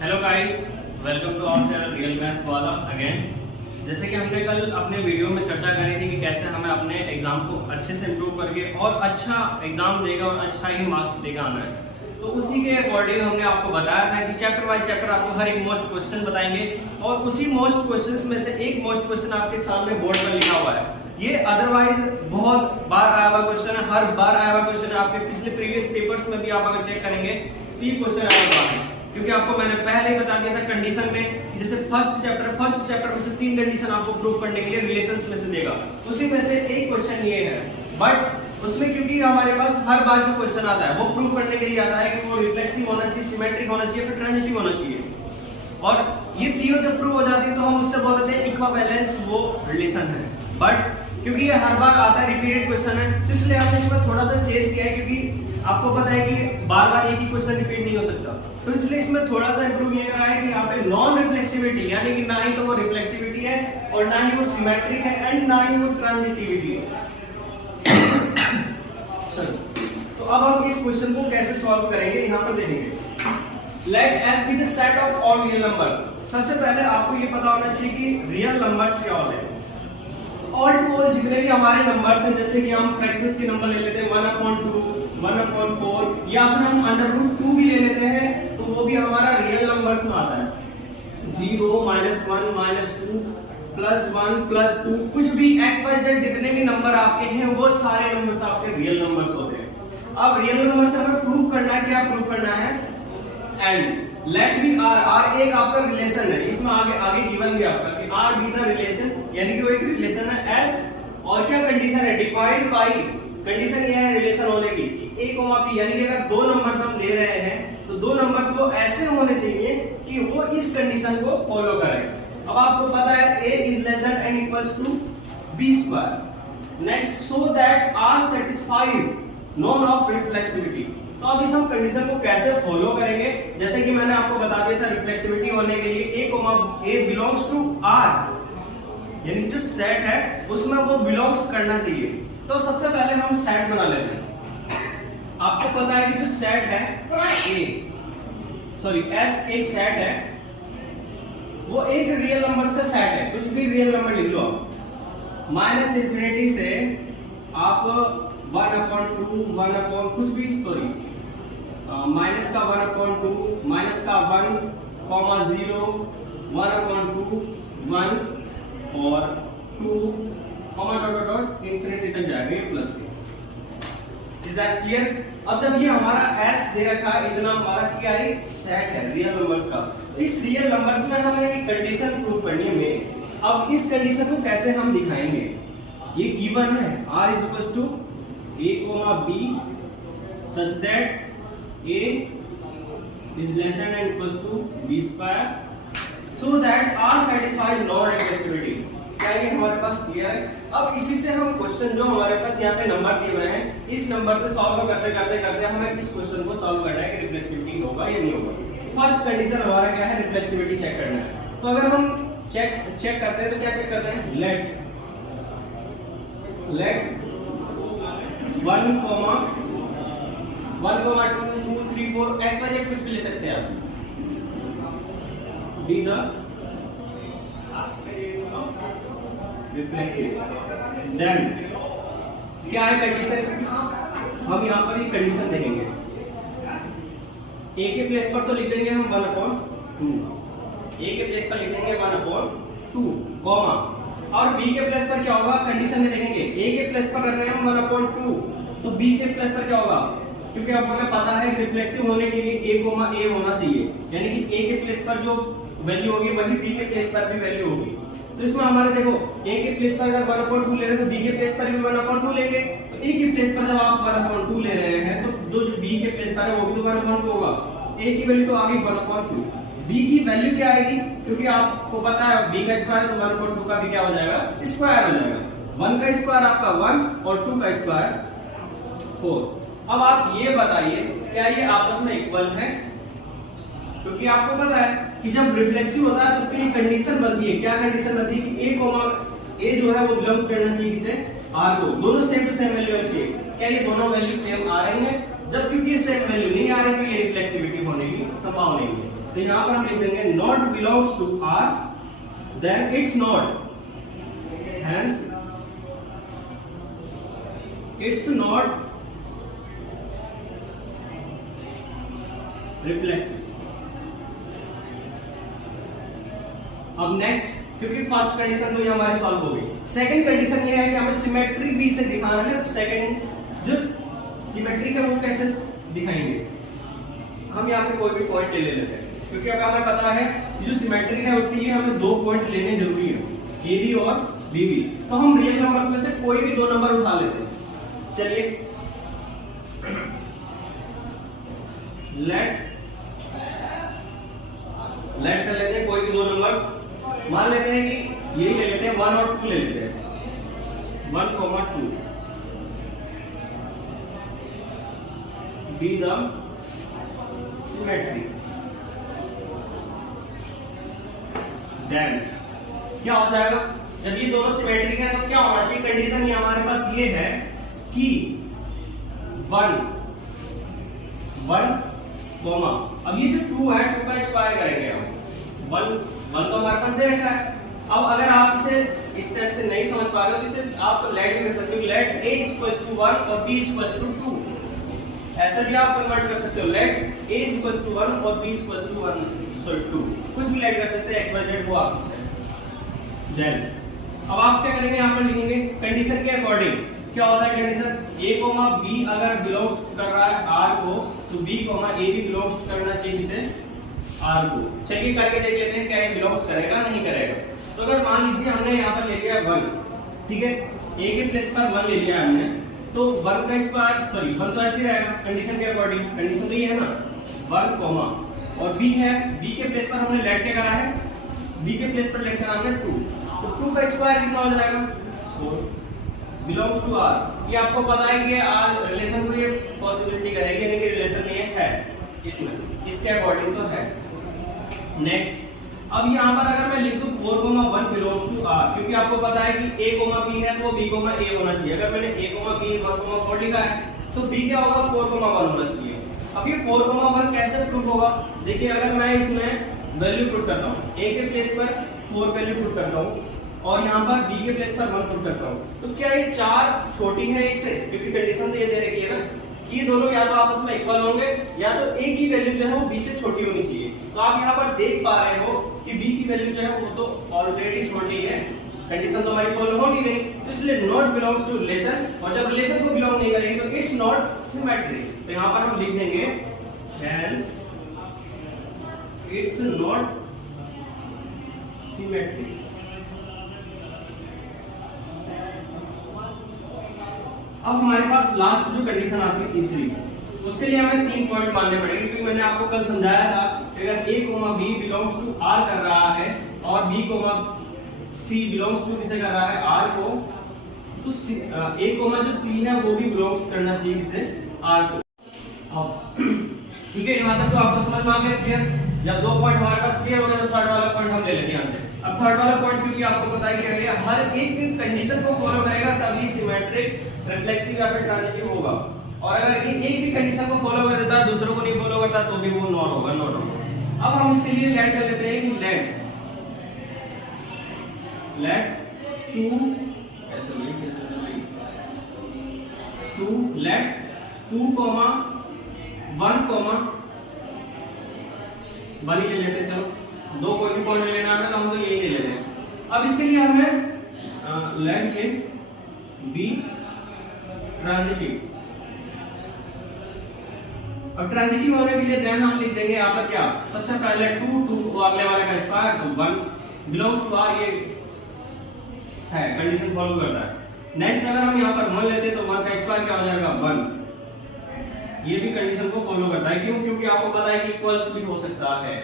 Hello guys, welcome to our channel real maths वाला again. जैसे कि हमने कल अपने वीडियो में चर्चा करी थी कि कैसे हमें अपने एग्जाम को अच्छे से इम्प्रूव करके और अच्छा एग्जाम देगा और अच्छा ही मार्क्स लेकर आना है। तो उसी के अकॉर्डिंग हमने आपको बताया था कि चैप्टर बाय चैप्टर आपको हर एक मोस्ट क्वेश्चन बताएंगे और उसी मोस्ट क्वेश्चंस में से एक मोस्ट क्वेश्चन आपके सामने बोर्ड पर लिखा हुआ है। ये अदरवाइज बहुत बार आया हुआ क्वेश्चन है, हर बार आया हुआ क्वेश्चन है। आपके पिछले प्रीवियस पेपर्स में भी आप अगर चेक करेंगे तो ये क्वेश्चन आया हुआ है, क्योंकि आपको मैंने पहले ही बता दिया था कंडीशन में, जैसे फर्स्ट चैप्टर में से 3 कंडीशन आपको प्रूव करने के लिए रिलेशंस में से देगा, उसी में से एक क्वेश्चन ये है। बट उसमें क्योंकि हमारे पास हर बार जो क्वेश्चन आता है वो प्रूव करने के लिए आता है कि वो रिफ्लेक्सिव होना चाहिए, सिमेट्रिक होना चाहिए, फिर ट्रांजिटिव होना चाहिए। और ये तीनों जब प्रूव हो जाती है तो हम उससे बोलते हैं इक्विवेलेंस वो रिलेशन है। बट क्योंकि ये हर बार आता है, रिपीटेड क्वेश्चन है, तो इसलिए हमने इसमें थोड़ा सा चेंज किया है, क्योंकि आपको पता है कि बार-बार एक ही क्वेश्चन रिपीट नहीं हो सकता। तो इसलिए इसमें थोड़ा सा इंप्रूव ये करा है कि यहाँ पे नॉन रिफ्लेक्सिविटी, यानी कि ना ही तो वो रिफ्लेक्सिविटी है और ना ही वो सिमेट्रिक है एंड ना ही वो ट्रांजिटिविटी है। तो अब हम इस क्वेश्चन को कैसे सॉल्व करेंगे यहाँ पर देखेंगे। Let S be the set of all real numbers. सबसे पहले आपको ये पता होना चाहिए कि रियल नंबर्स क्या होते हैं। ऑल टू ऑल जितने भी हमारे नंबर्स हैं, जैसे कि हम फ्रैक्शंस के नंबर ले लेते हैं 1/2, 1/4 या फिर हम √2 भी ले लेते हैं, तो वो भी हमारा रियल नंबर्स में आता है। 0, -1, -2, +1, +2, कुछ भी x y z जितने भी नंबर आपके हैं वो सारे नंबर्स आपके रियल नंबर्स होते हैं। अब रियल नंबर्स हमें प्रूव करना है, क्या प्रूव करना है? एंड लेट बी r एक आपका रिलेशन है, इसमें आगे गिवन भी आपका कि r बी द रिलेशन, यानी कि वो एक रिलेशन है s, और क्या कंडीशन है? डिफाइंड बाय, कंडीशन ये है रिलेशन होने की a, p, यानी कि अगर दो नंबर्स हम ले रहे हैं तो दो नंबर्स वो ऐसे होने चाहिए कि वो इस कंडीशन को फॉलो करें। अब आपको पता है a is less than n equals to b square, next so that r satisfies norm of reflexivity। तो अब इस हम कंडीशन को कैसे फॉलो करेंगे? जैसे कि मैंने आपको बता दिया था, रिफ्लेक्सिविटी होने के लिए a बिलोंग्स टू r, यानी जो सेट है उसमें वो बिलोंग्स करना चाहिए। तो सबसे पहले हम सेट बना लेते हैं। आपको पता है कि जो सेट है s एक सेट है, वो एक रियल नंबर्स का सेट है। कुछ भी रियल नंबर लिख लो आप, -∞ से आप 1/2, 1 कुछ भी, माइनस का 1/2, माइनस का 1, 0, 1/2, 1 और 2, इंफिनिटी तक जाएगा ये प्लस के। Is that clear? अब जब ये हमारा s दे रखा है, इतना हमारा क्या है? सेट है रियल नंबर्स का। इस रियल नंबर्स में हमें एक कंडीशन प्रूव करनी है। अब इस कंडीशन को कैसे हम दिखाएंगे? ये गिवन है r is equals to a, b such that a is less than or equals to b square so that r satisfies non-reflexivity। क्या ये हमारे पास क्लियर है? अब इसी से हम क्वेश्चन जो हमारे पास यहाँ पे नंबर दिए हुए हैं, इस नंबर से सॉल्व करते करते हमें इस क्वेश्चन को सॉल्व करना है कि रिफ्लेक्सिविटी होगा या नहीं होगा। फर्स्ट कंडीशन हमारा क्या है? रिफ्लेक्सिविटी चेक करना है। तो अगर हम चेक करते हैं तो क्या चेक करते हैं? लेट 1, 2, 3, 4 x y कुछ भी ले सकते हैं आप, बी द रिफ्लेक्सिव। देन क्या है कंडीशन इसकी? हम यहाँ पर एक कंडीशन देखेंगे। a के प्लेस पर तो लिख देंगे हम 1/2, a के प्लेस पर लिख देंगे 1/2, कॉमा, और b के प्लेस पर क्या होगा? कंडीशन में देखेंगे a के प्लेस पर रख रहे हैं हम 1/2, तो b के प्लेस पर क्या होगा? क्योंकि अब हमें पता है रिफ्लेक्सिव होने के लिए a, a होना चाहिए, यानी कि a के प्लेस पर जो वैल्यू होगी वही b के प्लेस पर भी वैल्यू होगी। तो इसमें हमारे देखो a के प्लेस पर अगर 1/2 ले रहे हैं तो b के प्लेस पर भी 1/2 लेंगे। तो a के प्लेस पर जब आप 1/2 ले रहे हैं तो जो b के प्लेस पर है वो भी तो 1/2 होगा। a की वैल्यू तो आ गई 1/2, b की वैल्यू क्या आएगी? क्योंकि आपको पता है b का स्क्वायर तो 1/2 का भी क्या हो जाएगा? स्क्वायर हो जाएगा। 1 का स्क्वायर आपका 1 और 2 का स्क्वायर 4। अब आप ये बताइए क्या ये आपस में इक्वल है? क्योंकि आपको पता है कि जब रिफ्लेक्सिव होता है तो उसके लिए कंडीशन बनती है। क्या कंडीशन बनती है? कि a जो है वो बिलोंग्स करना चाहिए किसे? r को। दोनों सेम टू सेम वैल्यू चाहिए। क्या ये दोनों वैल्यू सेम आ रही हैं? जब क्योंकि सेम वैल्यू नहीं आ रही तो ये रिफ्लेक्सिविटी होने की संभावना नहीं है। तो यहां पर हम लिख देंगे not belongs to R, then it's not, hence it's not reflexive. अब नेक्स्ट, क्योंकि फर्स्ट कंडीशन तो ये हमारी सॉल्व हो गई, सेकंड कंडीशन ये है कि हमें सिमेट्री भी से दिखाना है। सेकंड जो सिमेट्री है वो कैसे दिखाएंगे, हम यहाँ पे कोई भी पॉइंट ले लेते हैं, क्योंकि अब हमें पता है कि जो सिमेट्री है उसके लिए हमें दो पॉइंट लेने जरूरी है, ए बी और बी बी। तो हम रियल नंबर्स में से कोई भी दो नंबर उठा लेते हैं। चलिए लेट कर लेते हैं कोई भी दो नंबर्स, मान लेते हैं कि यही ले लेते हैं 1 और 2 ले लेते हैं, 1, 2 बी द सिमेट्री। देन क्या हो जाएगा, जब ये दोनों सिमेट्रिक है तो क्या होना चाहिए, कंडीशन ये हमारे पास ये है कि 1 कॉमा, अब ये जो 2 है 2 का स्क्वायर करेंगे हम, 1 तो हमारे पास दे रखा है। अब अगर आप इसे इस स्टेप से नहीं समझ पा रहे हो तो इसे आप लेट भी कर सकते हो, लेट a इक्वल्स टू 1 और b इक्वल्स टू 2, ऐसा भी आप कन्वर्ट कर सकते हो, लेट a इक्वल्स टू 1 और b इक्वल्स टू 2, कुछ भी लेट कर सकते हैं, x y z वो आप देन अब आप क्या करेंगे, यहाँ पर लिखेंगे कंडीशन के अकॉर्डिंग क्या होता है कंडीशन, a b अगर बिलोंग्स कर रहा है r को तो b a भी बिलोंग्स करना चाहिए किसे, r को। चलिए करके देख लेते हैं क्या ये बिलोंग्स करेगा नहीं करेगा। तो अगर मान लीजिए हमने यहाँ पर ले लिया 1, ठीक है, a के प्लेस पर 1 ले लिया हमने, तो 1 का स्क्वायर सॉरी 1 तो ऐसे रहेगा कंडीशन के अकॉर्डिंग, कंडीशन तो ये है ना 1 और b है, b के प्लेस पर हमने लेट के करा है, b के प्लेस पर लेट करा हमने 2, तो 2 का स्क्वायर कितना हो जाएगा 4 बिलोंग्स टू r। ये आपको पता है कि ये r रिलेशन को ये पॉसिबिलिटी करेगी, यानी कि रिलेशन ये है इसमें, इसके अकॉर्डिंग तो है। नेक्स्ट, अब यहाँ पर अगर मैं लिख दूं 4, 1 बिलोंग्स टू r, क्योंकि आपको पता है कि a, b है तो b, a होना चाहिए। अगर मैंने a, b 1, 4 लिखा है तो b क्या होगा 4, 1 होना चाहिए। अब ये 4, 1 कैसे प्रूफ होगा, देखिए अगर मैं इसमें वैल्यू पुट करता हूँ, a के प्लेस पर 4 वैल्यू पुट करता हूँ और यहाँ पर b के प्लेस पर 1 पुट करता हूँ, तो क्या ये 4 छोटी है 1 से, क्योंकि कंडीशन तो ये दे रखी है ना कि ये दोनों या तो आपस में इक्वल होंगे या तो a की वैल्यू जो है वो b से छोटी होनी चाहिए। तो आप यहाँ पर देख पा रहे हो कि b की वैल्यू जो है वो तो ऑलरेडी छोटी है, कंडीशन तो हमारी फॉलो हो नहीं रही, तो इसलिए नॉट बिलोंग्स टू रिलेशन, और जब रिलेशन को बिलोंग नहीं करेगी तो इट्स नॉट सिमेट्रिक। तो यहाँ पर हम लिख देंगे हेंस इट्स नॉट सिमेट्रिक। अब हमारे पास लास्ट जो कंडीशन आती है तीसरी, उसके लिए हमें 3 पॉइंट मानने पड़ेंगे, क्योंकि मैंने आपको कल समझाया था कि अगर a, b belongs to r कर रहा है और b, c बिलोंग्स टू किसे कर रहा है r को, तो a, जो c है वो भी बिलोंग्स करना चाहिए किसे r को। अब ठीक है, यहाँ तक तो आपको समझ में आ गया क्लियर। जब 2 पॉइंट हमारे पास क्लियर हो गए तो थर्ड वाला पॉइंट हम ले लेते हैं। अब थर्ड वाला पॉइंट क्योंकि आपको पता है कि हर एक कंडीशन को फॉलो करेगा तभी सिमेट्रिक, रिफ्लेक्सिव या फिर ट्रांजिटिव होगा, और अगर एक भी कंडीशन को फॉलो कर देता है दूसरों को नहीं फॉलो करता तो भी वो नॉट होगा। अब हम इसके लिए लेट कर लेते हैं कि लेट 2 1 ही ले लेते हैं। चलो 2 कोई भी पॉइंट लेना है तो हम तो यही ले लेते हैं। अब इसके लिए हमें लेट ये बी ट्रांजिटिव, अब ट्रांजिटिव होने के लिए देन हम लिख देंगे यहाँ पर क्या, सबसे पहले 2 अगले वाले का स्क्वायर तो 1 बिलोंग्स टू r, ये है कंडीशन फॉलो करता है। नेक्स्ट अगर हम यहाँ पर 1 लेते हैं तो 1 का स्क्वायर क्या हो जाएगा 1, ये भी कंडीशन को फॉलो करता है, क्यों, क्योंकि आपको पता है कि इक्वल्स भी हो सकता है,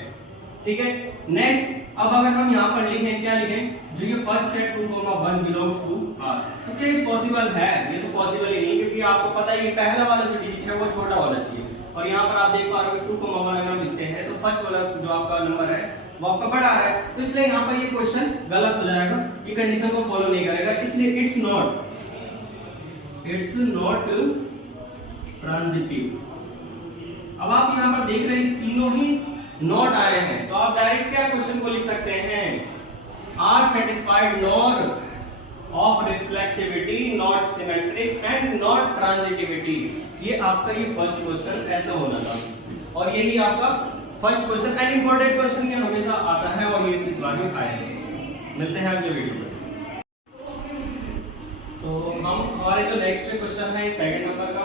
ठीक है। नेक्स्ट अब अगर हम यहाँ पर लिखें क्या लिखें, जो ये फर्स्ट है 2, 1 बिलोंग्स टू r, तो क्या ये पॉसिबल है, ये तो पॉसिबल ही नहीं, क्योंकि आपको पता है कि पहला वाला जो डिजिट है वो छोटा होना चाहिए, और यहाँ पर आप देख पा रहे हो 2, 1 अगर हम लिखते हैं तो फर्स्ट वाला जो आपका नंबर है वो आपका बड़ा आ रहा है, तो इसलिए यहाँ पर ये क्वेश्चन गलत हो जाएगा, ये कंडीशन को फॉलो नहीं करेगा, इसलिए इट्स नॉट ट्रांजिटिव। अब आप यहाँ पर देख रहे हैं तीनों ही नॉट आए हैं, तो आप डायरेक्ट क्या क्वेश्चन को लिख सकते हैं, R satisfied nor of reflexivity, not symmetric and not transitivity. ये आपका ये फर्स्ट क्वेश्चन ऐसा होना था, और यही आपका first question and important question ये हमेशा आता है, और ये इस बार भी आएगा। मिलते हैं अगले वीडियो में। तो हम हमारे जो नेक्स्ट क्वेश्चन है सेकंड नंबर का,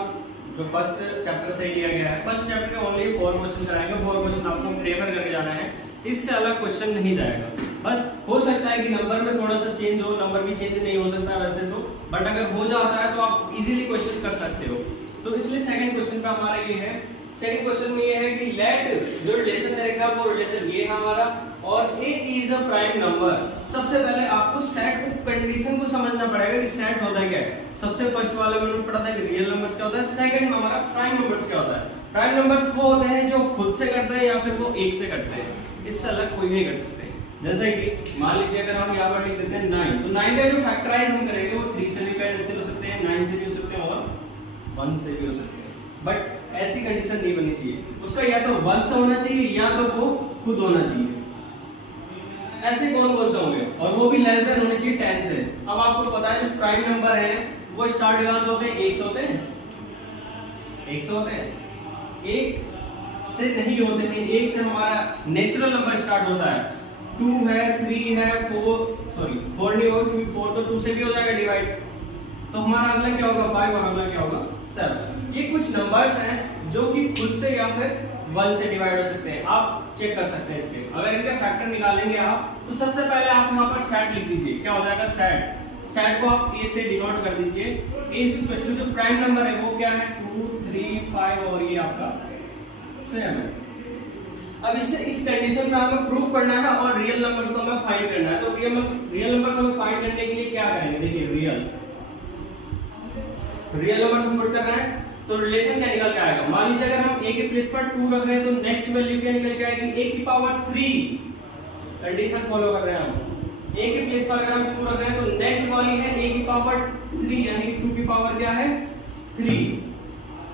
जो फर्स्ट चैप्टर से लिया गया है, फर्स्ट चैप्टर के ओनली 4 क्वेश्चन कराएंगे, 4 क्वेश्चन आपको प्रेफर करके जाना है, इससे अलग क्वेश्चन नहीं जाएगा। बस हो सकता है कि नंबर में थोड़ा सा चेंज हो, नंबर भी चेंज नहीं हो सकता वैसे तो, बट अगर हो जाता है तो आप इजीली क्वेश्चन कर सकते हो। तो इसलिए सेकंड क्वेश्चन पे हमारा ये है, सेकंड क्वेश्चन में ये है कि लेट जो रिलेशन दे रखा है वो रिलेशन ये है हमारा, और ए इज अ प्राइम नंबर। सबसे पहले आपको सेट को कंडीशन को समझना पड़ेगा कि सेट होता क्या है। सबसे फर्स्ट वाले में हमने पढ़ा था कि रियल नंबर्स क्या होता है, सेकंड में हमारा प्राइम नंबर्स क्या होता है। प्राइम नंबर्स वो होते हैं जो खुद से करते हैं या फिर वो एक से करते हैं, इससे अलग कोई नहीं कर सकते। जैसे कि मान लीजिए अगर हम यहाँ पर लिख देते हैं 9, तो 9 का जो फैक्टराइज हम करेंगे वो 3 से भी कैंसिल हो सकते हैं, 9 से भी हो सकते हैं और 1 से भी हो सकते हैं, बट ऐसी कंडीशन नहीं बनी चाहिए। उसका या तो 1 से होना चाहिए या तो वो खुद होना चाहिए। ऐसे कौन कौन से होंगे, और वो भी लेस देन होने चाहिए 10 से। अब आपको पता है जो प्राइम नंबर है वो स्टार्ट कहां से होते हैं, 1 से होते हैं, 1 से होते हैं, 1 से नहीं होते हैं। 1 से हमारा नेचुरल नंबर स्टार्ट होता है, 2 है, 3 है, 4 नहीं होगा क्योंकि 4 तो 2 से भी हो जाएगा डिवाइड, तो हमारा अगला क्या होगा 5, और अगला क्या होगा 7। ये कुछ नंबर्स हैं जो कि खुद से या फिर 1 से डिवाइड हो सकते हैं, आप चेक कर सकते हैं इसके। अगर इनका फैक्टर निकालेंगे आप, तो सबसे पहले आप यहाँ पर सेट लिख दीजिए, क्या हो जाएगा सेट। सेट को आप a से डिनोट कर दीजिए, a इज इक्वल टू जो प्राइम नंबर है वो क्या है 2, 3, 5 और ये आपका 7। अब इससे इस कंडीशन में हमें प्रूफ करना है और रियल नंबर्स को हमें फाइंड करना है। तो रियल नंबर्स हमें फाइंड करने के लिए क्या करेंगे, देखिए रियल नंबर्स हम पुट कर रहे हैं, तो रिलेशन क्या निकल के आएगा। मान लीजिए अगर हम a के प्लेस पर 2 रख रहे हैं तो नेक्स्ट वैल्यू क्या निकल के आएगी, a की पावर 3। कंडीशन फॉलो कर रहे हैं हम, a के प्लेस पर अगर हम 2 रख रहे हैं तो नेक्स्ट वाली है a की पावर 3, यानी 2 की पावर क्या है 3,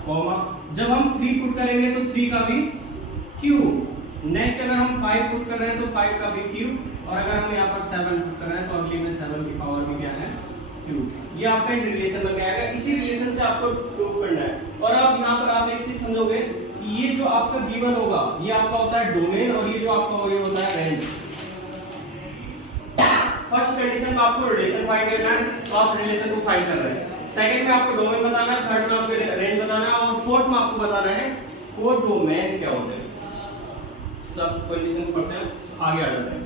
कॉमा जब हम 3 पुट करेंगे तो 3 का भी क्यूब। नेक्स्ट अगर हम 5 पुट कर रहे हैं तो 5 का भी क्यूब, और अगर हम यहाँ पर 7 पुट कर रहे हैं तो अगली में 7 की पावर भी क्या है क्यूब। ये आपका एक रिलेशन बन जाएगा, इसी रिलेशन से आपको प्रूफ करना है। और अब यहाँ पर आप एक चीज समझोगे कि ये जो आपका गिवन होगा ये आपका होता है डोमेन, और ये जो आपका होता है रेंज। फर्स्ट कंडीशन में आपको रिलेशन फाइंड करना है, तो आप रिलेशन को फाइंड कर रहे हैं। सेकंड में आपको डोमेन बताना है, थर्ड में आपको रेंज बताना है, और फोर्थ में आपको बताना है को डोमेन क्या होते हैं। सब कंडीशन पढ़ते हैं, आगे आ जाते हैं।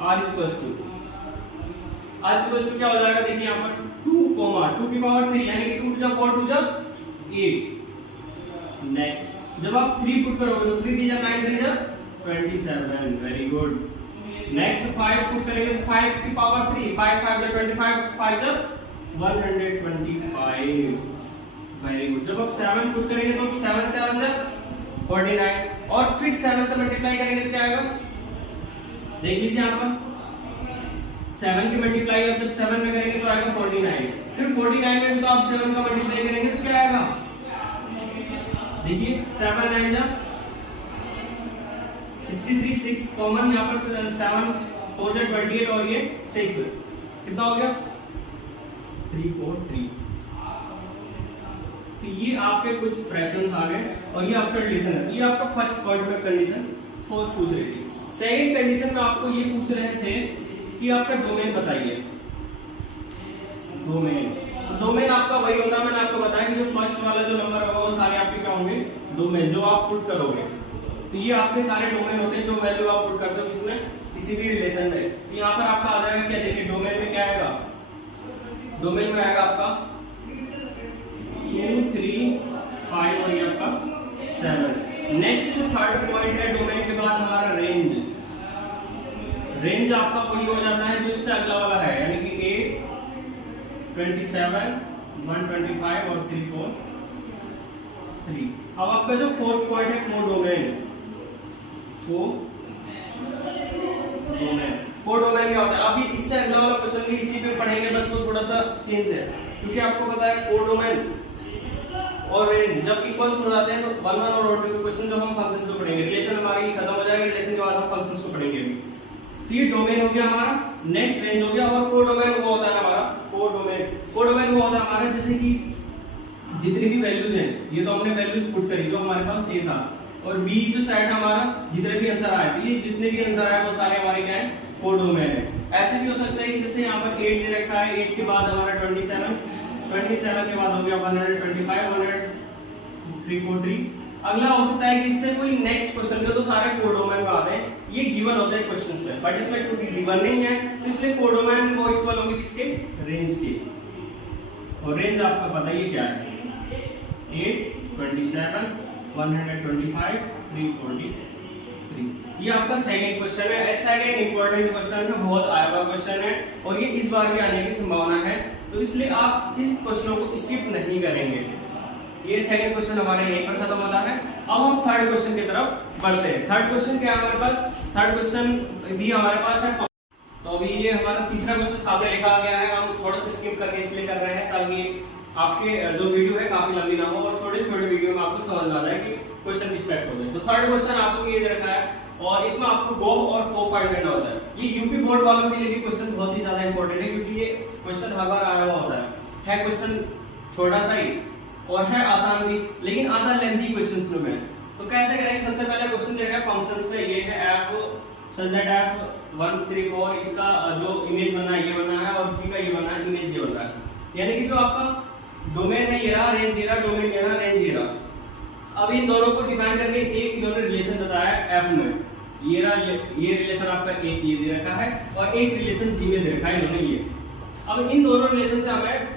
r इक्वल्स टू क्या हो जाएगा, देखिए यहाँ पर 2, 2 की पावर 3, यानी कि 2 जा 4, 2 जा 8। नेक्स्ट जब आप 3 पुट करोगे तो 3 3 जा 9, 3 जा 27, वेरी गुड। नेक्स्ट 5 पुट करेंगे तो 5 की पावर 3, 5 5 जा 25, 5 जा 125, वेरी गुड। जब आप 7 पुट करेंगे तो 7 7 जा 49, और फिर 7 से मल्टीप्लाई करेंगे तो क्या आएगा, देख लीजिए यहाँ पर 7 की मल्टीप्लाई जब 7 में करेंगे तो आएगा 49, फिर 49 में भी तो आप 7 का मल्टीप्लाई करेंगे तो क्या आएगा, देखिए 7 9 जा 63, 6 कॉमन यहाँ पर 7 4 जा 28, और ये 6 कितना हो गया 3 4 3। तो ये आपके कुछ फ्रैक्शंस आ गए, और ये आपका रिलेशन है। ये आपका फर्स्ट पॉइंट में कंडीशन 4 पूछ रही थी। सेकंड कंडीशन में आपको ये पूछ रहे थे कि आपका डोमेन बताइए। डोमेन आपका वही होता है, मैंने आपको बताया कि जो फर्स्ट वाला जो नंबर होगा वो सारे आपके क्या होंगे डोमेन, जो आप पुट करोगे। तो ये आपके सारे डोमेन होते हैं जो वैल्यू आप पुट करते हो किसमें, किसी भी रिलेशन में। तो यहाँ पर आपका आ जाएगा क्या, देखिए डोमेन में क्या आएगा, डोमेन में आएगा आपका 2 3 5 और ये आपका 7। नेक्स्ट जो थर्ड पॉइंट है डोमेन के बाद हमारा रेंज। रेंज आपका वही हो जाता है जो इससे अगला वाला है, यानी कि 8 27 125 और 3 4 3। अब आपका जो फोर्थ पॉइंट है कोडोमेन। कोडोमेन क्या होता है, अभी इससे अगला वाला क्वेश्चन भी इसी पे पढ़ेंगे, बस वो थोड़ा सा चेंज है, क्योंकि आपको पता है और रेंज जब इक्वल्स हो जाते हैं तो 1 1 और 2 के क्वेश्चन जब हम फंक्शंस को पढ़ेंगे, रिलेशन हमारी खत्म हो जाएगी, रिलेशन के बाद हम फंक्शंस को पढ़ेंगे अभी। तो ये डोमेन हो गया हमारा, नेक्स्ट रेंज हो गया, और कोडोमेन वो होता है हमारा कोडोमेन वो होता है हमारा जैसे कि जितनी भी वैल्यूज हैं, ये तो हमने वैल्यूज पुट करी जो हमारे पास ए था, और बी जो साइड हमारा जितने भी आंसर आए थे, ये जितने भी आंसर आए वो सारे हमारे क्या है, कोडोमेन है। ऐसे भी हो सकता है कि जैसे यहाँ पर 8 दे रखा है, 8 के बाद हमारा 27 के बाद हो गया 125 100 343। अगला हो सकता है कि इससे कोई नेक्स्ट क्वेश्चन के तो सारे कोडोमेन में आते हैं, ये गिवन होते हैं क्वेश्चंस में, बट इसमें क्योंकि गिवन नहीं है तो इसलिए कोडोमेन वो इक्वल होंगे किसके, रेंज के। और रेंज आपको पता ही क्या है, 8 27 125 343। ये आपका सेकंड क्वेश्चन है, सेकंड इंपॉर्टेंट क्वेश्चन है, बहुत आया हुआ क्वेश्चन है और ये इस बार भी आने की संभावना है, तो इसलिए आप इस क्वेश्चनों को स्किप नहीं करेंगे। ये सेकंड क्वेश्चन हमारे यहीं पर खत्म होता है। अब हम थर्ड क्वेश्चन की तरफ बढ़ते हैं। थर्ड क्वेश्चन क्या है हमारे पास, थर्ड क्वेश्चन भी हमारे पास है। तो अभी ये हमारा तीसरा क्वेश्चन सामने लिखा गया है, हम थोड़ा सा स्किप करके इसलिए कर रहे हैं ताकि आपके जो वीडियो है काफी लंबी ना हो और छोटे छोटे वीडियो में आपको समझ आ जाए कि क्वेश्चन किस टाइप हो जाए। तो थर्ड क्वेश्चन आपको ये दे रखा है और इसमें आपको गॉफ और फॉक फाइंड करना होता है। ये यूपी बोर्ड वालों के लिए भी क्वेश्चन बहुत ही ज्यादा इंपॉर्टेंट है क्योंकि ये क्वेश्चन हर बार आया हुआ होता है क्वेश्चन छोटा सा ही और है आसान भी, लेकिन आधा लेंथी क्वेश्चन में। तो कैसे करेंगे, सबसे पहले क्वेश्चन दे रखा है फंक्शंस में, ये है f such that f 1 3 4, इसका जो इमेज बनना है ये बनना है और g का ये बनना है, इमेज ये बनना है। यानी कि जो आपका डोमेन है ये रहा, रेंज ये रहा, डोमेन ये रहा, रेंज ये रहा। अब इन दोनों को डिफाइन करके एक इन्होंने रिलेशन बताया है f में, ये रहा, ये रिलेशन आपका एक ये दे रखा है और एक रिलेशन g में दे रखा है इन्होंने ये। अब इन दोनों रिलेशन से हमें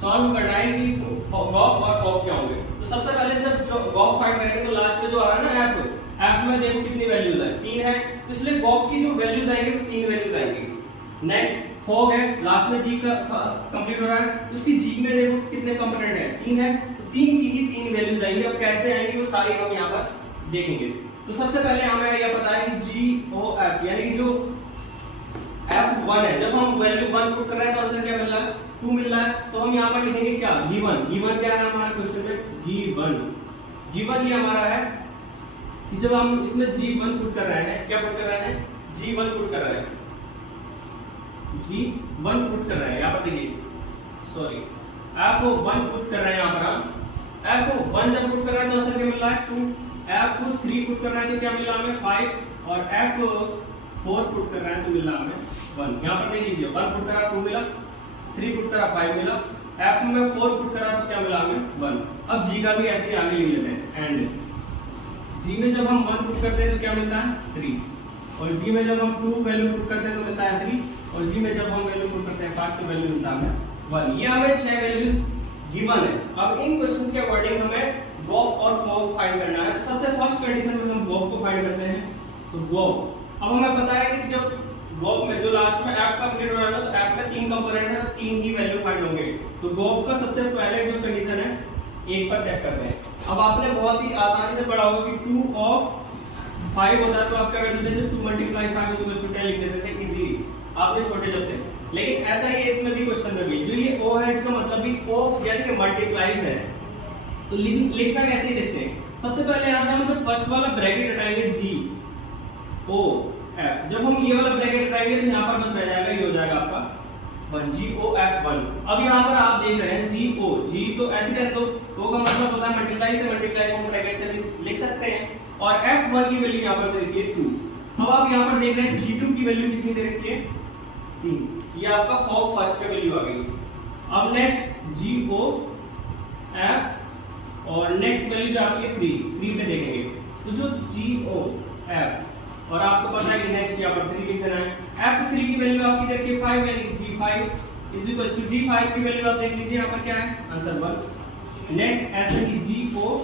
सॉल्व करना है कि गॉफ और फॉक क्या होंगे। तो सबसे पहले जब गॉफ फाइंड करेंगे तो लास्ट में जो आ रहा है ना f में देखो कितनी वैल्यूज है, 3 है, तो इसलिए गॉफ की जो वैल्यूज आएंगे वो 3 वैल्यूज आएंगी। नेक्स्ट फॉक है, लास्ट में g का कंप्लीट हो रहा है, उसकी g में देखो कितने कंपोनेंट है, 3 है, तो 3 की ही 3 वैल्यूज आएंगी। अब कैसे आएंगी वो सारी हम यहाँ पर देखेंगे। तो सबसे पहले हमें यह पता है कि GOF यानी कि जो f1 है, जब हम वैल्यू 1 पुट कर रहे हैं तो आंसर क्या मिल रहा है, 2 मिल रहा है। तो हम यहाँ पर लिखेंगे क्या, गिवन क्या है हमारा क्वेश्चन में, गिवन ये हमारा है कि जब हम इसमें G1 पुट कर रहे हैं, क्या पुट कर रहे हैं, G1 पुट कर रहे हैं, G1 पुट कर रहे हैं, यहाँ पर देखिए सॉरी F1 पुट कर रहे हैं, यहाँ पर हम F1 जब पुट कर रहे हैं तो आंसर क्या मिल रहा है 2, F3 पुट कर रहे हैं तो क्या मिल रहा है हमें 5 और F4 पुट कर रहे हैं तो मिल रहा है हमें 1। यहाँ पर देख लीजिए 1 पुट करा 2 मिला, 3 पुट करा 5 मिला, F में 4 पुट करा तो क्या मिला हमें 1। अब G का भी ऐसे ही आगे लिख लेते हैं, एंड G में जब हम 1 पुट करते हैं तो क्या मिलता है 3 और G में जब हम 2 वैल्यू पुट करते हैं तो मिलता है 3 और G में जब हम वैल्यू पुट करते हैं 5 तो वैल्यू मिलता है 1। ये हमें 6 वैल्यूज गिवन है। अब इन क्वेश्चन के अकॉर्डिंग हमें गॉफ और फॉक फाइंड करना है। सबसे फर्स्ट कंडीशन में हम गॉफ को फाइंड करते हैं, तो गॉफ, अब हमें पता है कि जब गॉफ में जो लास्ट में f कंप्लीट हो रहा है तो f में 3 कंपोनेंट है, 3 ही वैल्यू फाइंड होंगे। तो गॉफ का सबसे पहले जो कंडीशन है 1 पर चेक करते हैं। अब आपने बहुत ही आसानी से पढ़ा होगा कि 2 ऑफ 5 होता है तो आप क्या कर देते थे, 2 मल्टीप्लाई 5 को छोटा लिख देते थे इजीली, आपने छोटे जब थे। लेकिन ऐसा ही है इसमें भी, क्वेश्चन में भी जो ये o है इसका मतलब भी ऑफ यानी कि मल्टीप्लाइज है। तो लिखना कैसे ही देखते हैं। सबसे पहले यहाँ से हम जो फर्स्ट वाला ब्रैकेट हटाएंगे GOF, जब हम ये वाला ब्रैकेट हटाएंगे तो यहाँ पर बस रह जाएगा, ये हो जाएगा आपका 1 GOF1। अब यहाँ पर आप देख रहे हैं G तो ऐसे रहने दो, O का मतलब होता है मल्टीप्लाई से, मल्टीप्लाई को हम ब्रैकेट से लिख सकते हैं और F1 की वैल्यू यहाँ पर दे रखी है 2। अब आप यहाँ पर देख रहे हैं G2 की वैल्यू कितनी दे रखी है 3, ये आपका फॉक फर्स्ट का वैल्यू आ गई। अब नेक्स्ट GOF और नेक्स्ट वैल्यू जो आपकी 3 पे देखेंगे तो जो GOF और आपको पता है कि नेक्स्ट यहाँ पर 3 लिख देना है। F3 की वैल्यू आपकी देखिए 5 यानी G5 is equal to G5 की वैल्यू आप देख लीजिए यहाँ पर क्या है आंसर 1। नेक्स्ट ऐसे की GOF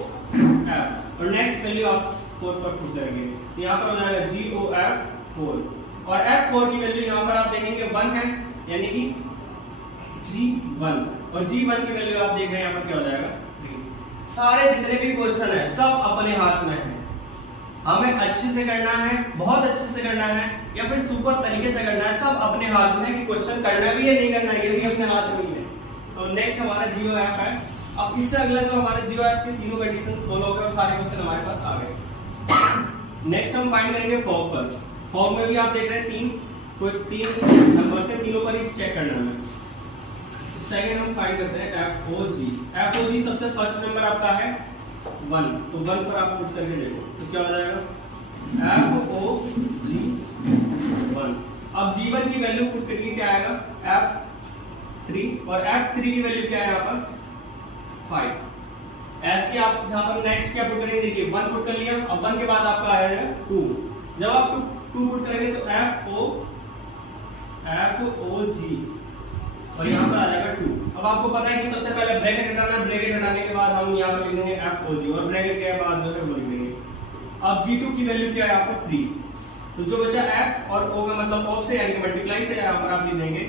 और नेक्स्ट वैल्यू आप 4 पर पुट करेंगे, यहाँ पर हो जाएगा GOF4 और F4 की वैल्यू यहाँ पर आप देखेंगे 1 है यानी कि G1 और G1 की वैल्यू आप देख रहे हैं यहाँ पर क्या हो जाएगा 3। सारे जितने भी क्वेश्चन है सब अपने हाथ में है, हमें अच्छे से करना है, बहुत अच्छे से करना है या फिर सुपर तरीके से करना है, सब अपने हाथ में है कि क्वेश्चन करना भी है नहीं करना ये भी अपने हाथ में ही है। तो नेक्स्ट हमारा GOF है। अब इससे अगला जो हमारे जीरो एफ के तीनों कंडीशंस फॉलो हो गए और सारे क्वेश्चन हमारे पास आ गए। नेक्स्ट हम फाइंड करेंगे फॉग पर। फॉग में भी आप देख रहे हैं तीन नंबर से तीनों पर ही चेक करना है। सेकंड हम फाइंड करते हैं एफ ओ जी। एफ ओ जी सबसे फर्स्ट नंबर आपका है 1, तो 1 पर आप पुट करके देखो तो क्या हो जाएगा एफ ओ जी 1। अब G1 की वैल्यू पुट करिए, क्या आएगा F3, और F3 की वैल्यू क्या है यहाँ पर 5। ऐसे आप यहाँ पर नेक्स्ट क्या पुट करेंगे, देखिए 1 पुट कर लिया, अब 1 के बाद आपका आएगा 2। जब आप 2 पुट करेंगे तो F O G और यहाँ पर आ जाएगा 2। अब आपको पता है कि सबसे पहले ब्रैकेट हटाना है, ब्रैकेट हटाने के बाद हम यहाँ पर लिख देंगे F O G और ब्रैकेट के बाद जो है वो लिख देंगे। अब G2 की वैल्यू क्या है आपको 3, तो जो बचा F और O का मतलब ऑफ से यानी कि मल्टीप्लाई से यहाँ पर आप लिख देंगे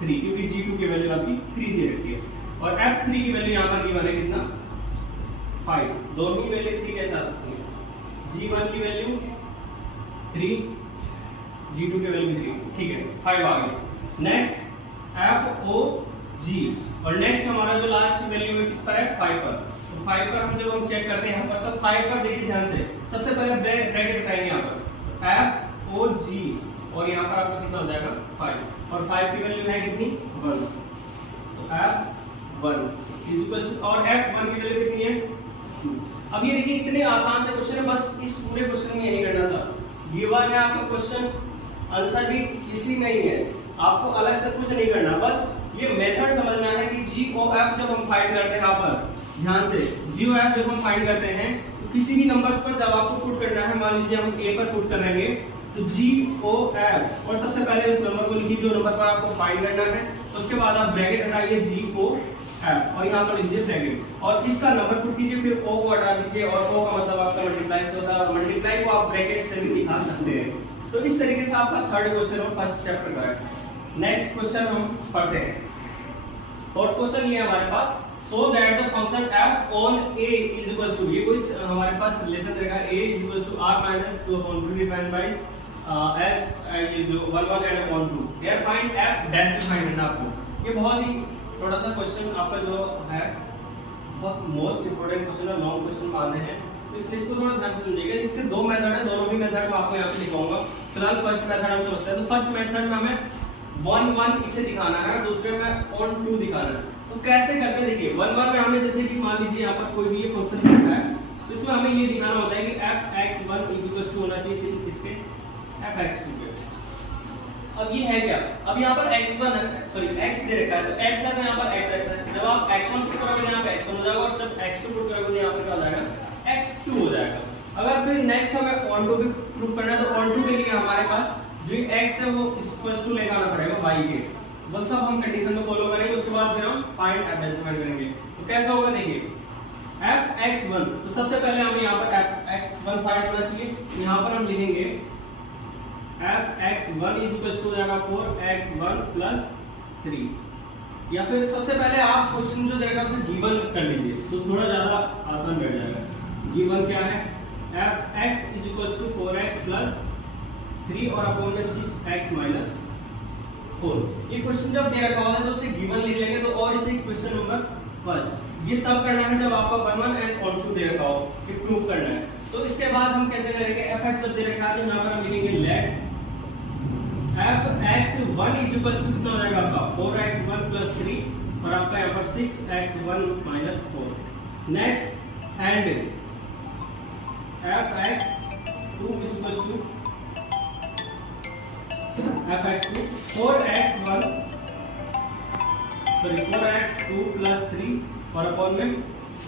3, क्योंकि G2 की वैल्यू आपकी 3 दे रखी है और F3 की वैल्यू यहाँ पर गिवन है कितना 5। दोनों की वैल्यू 3 कैसे आ सकती है, G1 की वैल्यू 3, G2 की वैल्यू 3, ठीक है 5 आ गई। नेक्स्ट F O G और नेक्स्ट हमारा जो लास्ट वैल्यू है किस पर है 5 पर, तो 5 पर हम जब हम चेक करते हैं यहाँ पर तो 5 पर देखिए ध्यान से, सबसे पहले ब्रैकेट हटाएंगे यहाँ पर F O G और यहाँ पर आपका कितना हो जाएगा 5 और 5 की वैल्यू है कितनी 1, तो F1 इज इक्वल टू और F1 की वैल्यू कितनी है 2। अब ये देखिए इतने आसान से क्वेश्चन है, बस इस पूरे क्वेश्चन में ये नहीं करना था, गिवन है आपका क्वेश्चन, आंसर भी इसी में ही है, आपको अलग से कुछ नहीं करना, बस ये मेथड समझना है कि GOF जब हम फाइंड करते हैं यहाँ पर ध्यान से GOF जब हम फाइंड करते हैं तो किसी भी नंबर पर जब आपको पुट करना है, मान लीजिए हम A पर पुट करेंगे तो GOF और सबसे पहले उस नंबर को लिखिए जो नंबर पर आपको फाइंड करना है, उसके बाद आप ब्रैकेट हटाइए GOF और यहाँ पर लिखिए ब्रैकेट और इसका नंबर पुट कीजिए, फिर O को हटा दीजिए और O का मतलब आपका मल्टीप्लाई से होता है, मल्टीप्लाई को आप ब्रैकेट से भी दिखा सकते हैं। तो इस तरीके से आपका थर्ड क्वेश्चन और फर्स्ट चैप्टर का है। नेक्स्ट क्वेश्चन हम पढ़ते हैं, फोर्थ क्वेश्चन ये हमारे पास, so that the function f on a is equal to, ये कोई हमारे पास रिलेशन रहेगा a is equal to r minus 2 upon 2 divided by s is 1 1 and upon 2, here find f dash भी फाइंड करना आपको। ये बहुत ही थोड़ा सा क्वेश्चन आपका जो है बहुत मोस्ट इंपोर्टेंट क्वेश्चन है, लॉन्ग क्वेश्चन मानते हैं, तो इसलिए इसको थोड़ा ध्यान से समझिएगा। इसके दो मेथड है, दोनों भी मेथड मैं आपको यहाँ पे दिखाऊंगा। फिलहाल फर्स्ट मेथड हम समझते हैं, तो फर्स्ट मेथड में हमें 1 1 इसे दिखाना है, दूसरे में on 2 दिखाना है। तो कैसे करते हैं, देखिए 1 1 में हमें जैसे कि मान लीजिए यहाँ पर कोई भी ये फंक्शन दिखता है तो इसमें हमें ये दिखाना होता है कि f(x1) = होना चाहिए इसके f(x2) पे। अब ये है क्या, अब यहाँ पर x1 है, सॉरी x दे रखा है, तो x है तो यहाँ पर x है, जब आप x1 पुट करोगे यहाँ पे x1 हो जाएगा और जब x2 पुट करोगे तो यहाँ पर क्या हो जाएगा x2 हो जाएगा। अगर फिर नेक्स्ट हमें on 2 भी प्रूव करना है तो on 2 के लिए हमारे पास जो x है वो इक्वल्स टू लेकर आना पड़ेगा y के, बस सब हम कंडीशन को फॉलो करेंगे, उसके बाद फिर हम फाइंड f फाइंड करेंगे। तो कैसा होगा देखिए f(x1), तो सबसे पहले हमें यहाँ पर f(x1) फाइंड करना चाहिए, यहाँ पर हम लिखेंगे f(x1) इज इक्वल्स टू हो जाएगा 4x1 + 3, या फिर सबसे पहले आप क्वेश्चन जो देगा उसे गिवन कर लीजिए तो थोड़ा ज्यादा आसान बैठ जाएगा। गिवन क्या है, f(x) is equals to 4x + 3 और अपॉन में 6x - 4। ये क्वेश्चन जब दे रखा होता है तो उसे गिवन लिख लेंगे, तो और इसे क्वेश्चन नंबर फर्स्ट ये तब करना है जब आपका 1 1 एंड on 2 दे रखा हो, ये प्रूव करना है। तो इसके बाद हम कैसे करेंगे, f(x) जब दे रखा है तो यहाँ पर हम लिखेंगे late f(x1) is equal to कितना हो जाएगा आपका 4x1 + 3 और आपका यहाँ पर 6x1 - 4। Next and f(x2) is equal to f(x2) 4x2 + 3 और अपॉन में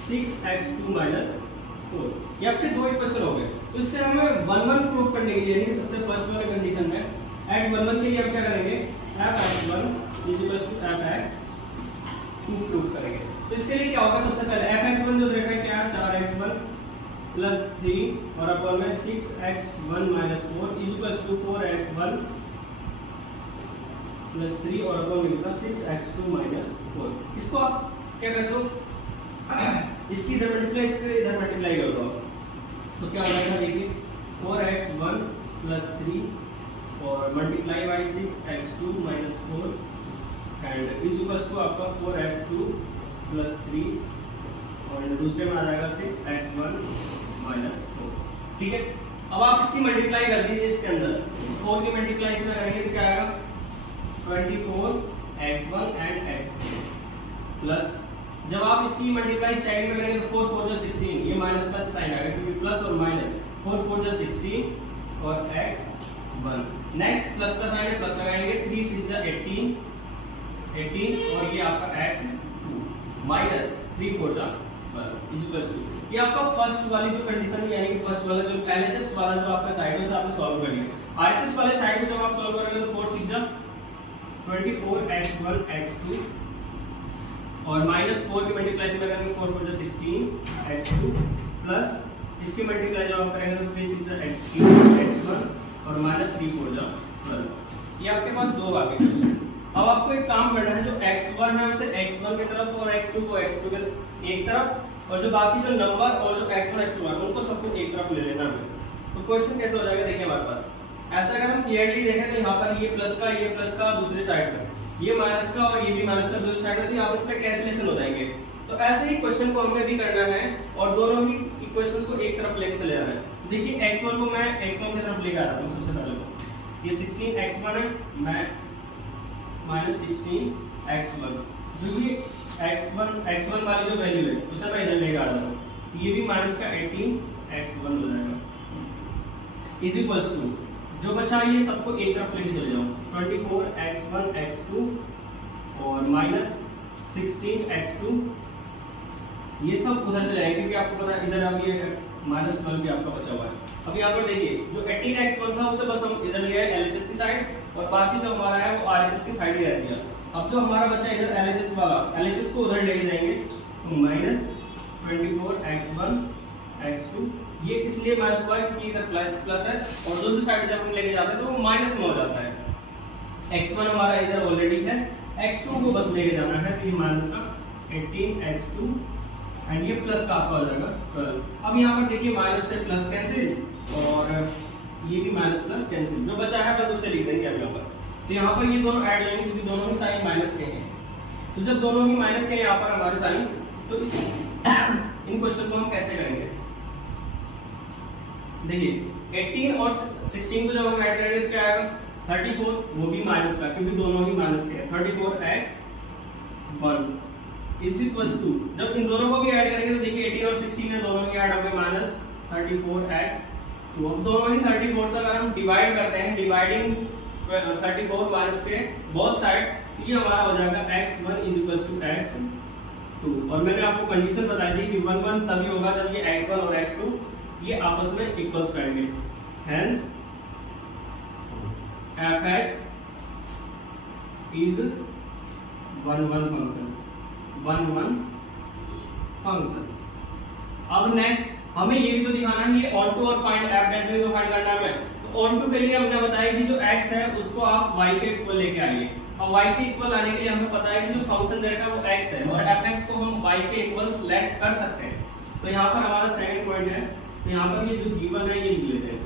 6x2 - 4। ये आपके दो इक्वेशन हो गए। तो इससे हमें 1 1 प्रूव करने के लिए, यानी सबसे फर्स्ट वाले कंडीशन में एट 1 1 के लिए हम क्या करेंगे, f(x1) = f(x2) प्रूव करेंगे। तो इसके लिए क्या होगा, सबसे पहले f(x1) जो देखा है क्या 4x1 + 3 और अपॉन में 6x1 - 4 = 4x1 + 3 और अपॉन में कितना 6x2 - 4। इसको आप क्या करते हो, इसकी इधर मल्टीप्लाई, इसके इधर मल्टीप्लाई कर दो, तो क्या हो जाएगा देखिए 4x1 + 3 और multiply by 6x2 - 4 and is equals to आपका 4x2 + 3 और दूसरे में आ जाएगा 6x1 माइनस 4। ठीक है, अब आप इसकी मल्टीप्लाई कर दीजिए इसके अंदर, 4 की मल्टीप्लाई इसमें करेंगे तो क्या आएगा 24x1 एंड x2 प्लस, जब आप इसकी मल्टीप्लाई साइड में करेंगे तो 4 4 जो 16, ये माइनस का साइन आएगा क्योंकि प्लस और माइनस, 4 4 जो 16 और x1। नेक्स्ट प्लस का साइन है, प्लस लगाएंगे, 3 6 जो 18 और ये आपका x माइनस 3 4 जो 12 इक्वल्स टू, ये आपका फर्स्ट वाली जो कंडीशन यानी कि फर्स्ट वाला जो एलएचएस वाला जो आपका साइड है उसे आपने सॉल्व कर लिया। आरएचएस वाले साइड में जब आप सॉल्व करोगे तो 4 6 जा 24x1 x2 और माइनस 4 की मल्टीप्लाई से करेंगे 4 4 जा 16 x2 प्लस इसकी मल्टीप्लाई जब आप करेंगे तो 3 6 जा x1 और माइनस 3 4 जा 12। ये आपके पास दो बाकी क्वेश्चन। अब आपको एक काम करना है, जो x1 है उसे x1 की तरफ और x2 को x2 के एक तरफ, और जो बाकी जो नंबर और जो x1 x2 है उनको सबको एक तरफ ले लेना है। तो क्वेश्चन कैसे हो जाएगा देखिए हमारे पास ऐसा, अगर हम क्लियरली देखें तो यहाँ पर ये प्लस का दूसरी साइड पर, ये माइनस का और ये भी माइनस का दूसरी साइड पर, तो आपस में कैंसिलेशन हो जाएंगे। तो ऐसे ही क्वेश्चन को हमें भी करना है और दोनों ही इक्वेशन को एक तरफ लेकर चले जाना है। देखिए x1 को मैं x1 की तरफ लेकर आ रहा हूँ सबसे पहले, तो ये 16x1 है, मैं माइनस 16x1, जो ये x1 वाली जो वैल्यू है उसे मैं इधर लेकर आ रहा हूँ, ये भी माइनस का 18x1 हो जाएगा इज इक्वल्स टू, जो बचा ये सबको एक तरफ लेके चले जाऊँ, 24x1 x2 और माइनस 16x2, ये सब उधर चले जाएंगे क्योंकि आपको पता है इधर अब ये माइनस 12 भी आपका बचा हुआ है। अब यहाँ पर देखिए जो 18x1 था उसे बस हम इधर ले आए एलएचएस की साइड और बाकी जो हमारा है वो आरएचएस की साइड ही रह दिया। अब जो हमारा बचा इधर एलएचएस वाला, एलएचएस को उधर लेके जाएंगे तो माइनस 24x1 x2, ये इसलिए माइनस हुआ क्योंकि इधर प्लस है और दूसरी साइड जब हम लेके जाते हैं तो वो माइनस में हो जाता है। x1 हमारा इधर ऑलरेडी है, x2 को बस लेके जाना है, तो ये माइनस का 18x2 एंड ये प्लस का आपका हो जाएगा 12। अब यहाँ पर देखिए माइनस से प्लस कैंसिल और ये भी माइनस प्लस कैंसिल, जो बचा है बस उसे लिख देंगे अब यहाँ पर। तो यहाँ पर ये दोनों ऐड हो जाएंगे क्योंकि दोनों ही साइन माइनस के हैं, तो जब दोनों ही माइनस के हैं यहाँ पर हमारे साइन, तो इस इन क्वेश्चन को हम कैसे करेंगे देखिए 18 और 16 को जब हम ऐड करेंगे तो क्या आएगा 34, वो भी माइनस का क्योंकि दोनों ही माइनस के हैं, 34x1 इज इक्वल्स टू, जब इन दोनों को भी ऐड करेंगे तो देखिए 18 और 16 में दोनों ही ऐड हो गए माइनस 34x, अब दोनों ही 34 से अगर हम डिवाइड करते हैं, डिवाइडिंग 34 माइनस के बोथ साइड्स, ये हमारा हो जाएगा x1 is equals to x2। और मैंने आपको कंडीशन बताई थी कि 1 1 तभी होगा जब ये x1 और x2 ये आपस में इक्वल्स करेंगे, hence fx is 1 1 function, 1 1 function. अब नेक्स्ट हमें ये भी तो दिखाना है, ये ऑन टू और फाइंड f डैश में तो फाइंड करना है हमें, तो ऑन टू के लिए हमने बताया कि जो x है उसको आप y के इक्वल लेके आइए। अब y के इक्वल आने के लिए हमें पता है कि जो फंक्शन देगा वो x है और fx को हम y के इक्वल सेलेक्ट कर सकते हैं। तो यहाँ पर हमारा सेकंड पॉइंट है, तो यहाँ पर ये जो गिवन है ये लिख लेते हैं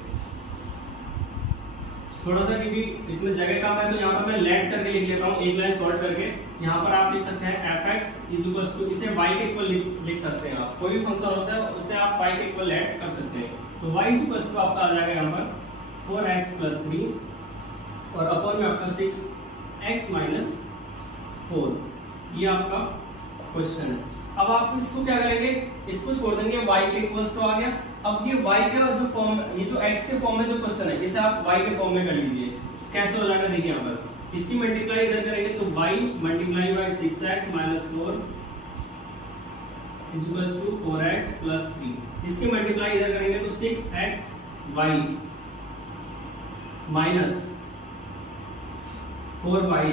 थोड़ा सा, क्योंकि इसमें जगह कम है तो यहाँ पर मैं लेट करके लिख लेता हूँ, एक लाइन शॉर्ट करके। यहाँ पर आप लिख सकते हैं fx इज इक्वल्स टू, इसे y के इक्वल लिख सकते हैं आप, कोई भी फंक्शन हो सकता है उसे आप y के इक्वल लेट कर सकते हैं। तो y इज इक्वल्स टू आपका आ जाएगा यहाँ पर 4x प्लस 3 और अपॉन में आपका 6x माइनस 4, ये आपका क्वेश्चन है। अब आप इसको क्या करेंगे, इसको छोड़ देंगे, y के इक्वल्स टू आ गया। अब ये y का जो फॉर्म, ये जो x के फॉर्म में जो क्वेश्चन है इसे आप y के फॉर्म में कर लीजिए। कैसे हो जाएगा देखिए यहाँ पर, इसकी मल्टीप्लाई इधर करेंगे तो y multiply by 6x minus 4 is equals to 4x plus 3, इसकी मल्टीप्लाई इधर करेंगे तो 6x y minus 4y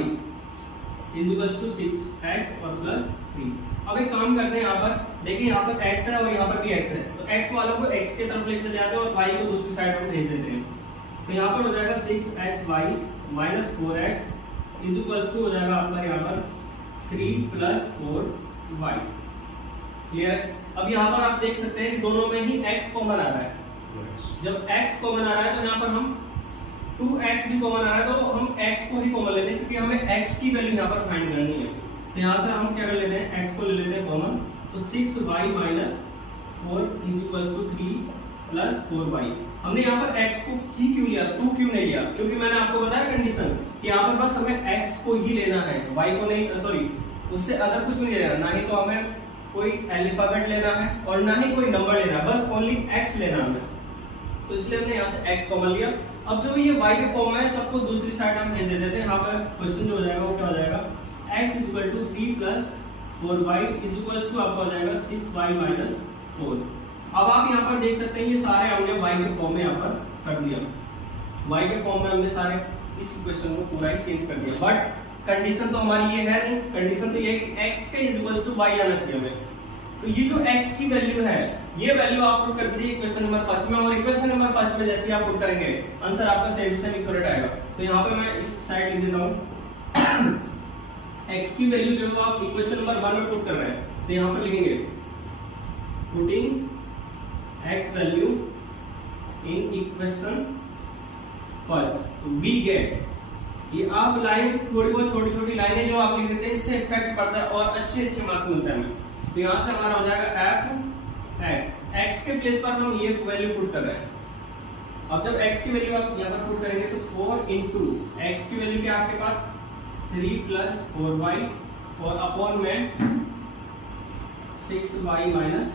is equals to 6x और प्लस 3। अब एक काम करते हैं, यहाँ पर देखिए यहाँ पर x है और यहाँ पर भी x है, तो x वालों को x के तरफ लेकर जाते हैं और y को दूसरी साइड पर भेज देते हैं। तो यहाँ पर हो जाएगा 6xy minus 4x is equals to हो जाएगा आपका यहाँ पर 3 प्लस 4y। क्लियर? अब यहाँ पर आप देख सकते हैं कि दोनों में ही x कॉमन आ रहा है, जब x कॉमन आ रहा है तो यहाँ पर हम 2x भी कॉमन आ रहा है तो हम x को ही कॉमन लेते हैं क्योंकि हमें x की वैल्यू यहाँ पर फाइंड करनी है। तो यहाँ से हम क्या कर लेते हैं, x को ले लेते हैं कॉमन, तो 6y minus 4 is equal to 3 plus 4y। हमने यहाँ पर x को ही क्यों लिया, 2 क्यों नहीं लिया? क्योंकि मैंने आपको बताया कंडीशन कि यहाँ पर बस हमें x को ही लेना है, y को नहीं, सॉरी उससे अलग कुछ नहीं लेना, ना ही तो हमें कोई अल्फाबेट लेना है और ना ही कोई नंबर लेना है, बस ओनली x लेना है हमें। तो इसलिए हमने यहाँ से x कॉमन लिया। अब जो ये y के फॉर्म में है सबको दूसरी साइड हम भेज देते हैं। यहाँ पर क्वेश्चन जो हो जाएगा वो क्या हो जाएगा, x is equal to 3 plus 4y is equal to आपका हो जाएगा 6y माइनस 4। अब आप यहाँ पर देख सकते हैं ये सारे हमने y के फॉर्म में यहाँ पर कर दिया, y के फॉर्म में हमने सारे इस इक्वेशन को पूरा ही चेंज कर दिया। बट कंडीशन तो हमारी ये है नहीं, कंडीशन तो ये है कि x के इज इक्वल टू y आना चाहिए हमें। तो ये जो x की वैल्यू है ये वैल्यू आप पुट कर दीजिए इक्वेशन नंबर फर्स्ट में, और इक्वेशन नंबर फर्स्ट में जैसे आप पुट करेंगे आंसर आपका सेम करेक्ट आएगा। तो यहाँ पे मैं इस साइड लिख देता हूँ x की वैल्यू जो आप इक्वेशन नंबर 1 में पुट कर रहे हैं, तो यहाँ पर लिखेंगे putting x value in equation first we get. ये आप लाइन थोड़ी बहुत छोटी छोटी लाइनें जो आप लिख देते हैं इससे इफेक्ट पड़ता है और अच्छे अच्छे मार्क्स मिलते हैं हमें। तो यहाँ से हमारा हो जाएगा f x के प्लेस पर हम ये वैल्यू पुट कर रहे हैं। अब जब x की वैल्यू आप यहाँ पर पुट करेंगे तो 4 इंटू x की वैल्यू क्या आपके पास 3 प्लस 4y और अपॉन में 6y माइनस